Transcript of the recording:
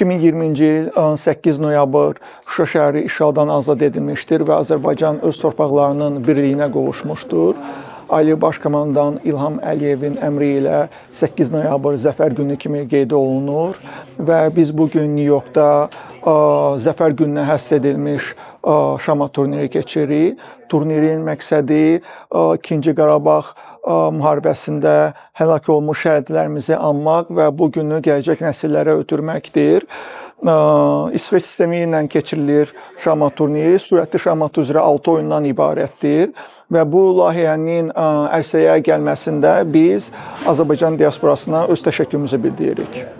2020-ci il 8 noyabr Şuşa şəhəri işğaldan azad edilmişdir və Azərbaycan öz torpaqlarının birliyinə qovuşmuşdur. Ali Baş Komandan İlham Əliyevin əmri ilə 8 noyabr Zəfər günü kimi qeyd olunur və biz bugün New Yorkda Zəfər gününə həsr edilmiş şahmat turniri keçiririk. Turnirin məqsədi 2-ci Qarabağ müharibəsində həlak olmuş şəhidlərimizi anmaq və bu günü gələcək nəsillərə ötürməkdir. İsveç sistemi ilə keçirilir şahmat turniri. Sürətli şahmat üzrə 6 oyundan ibarətdir və bu layihənin ərsəyə gəlməsində biz Azərbaycan diasporasına öz təşəkkürümüzü bildiririk.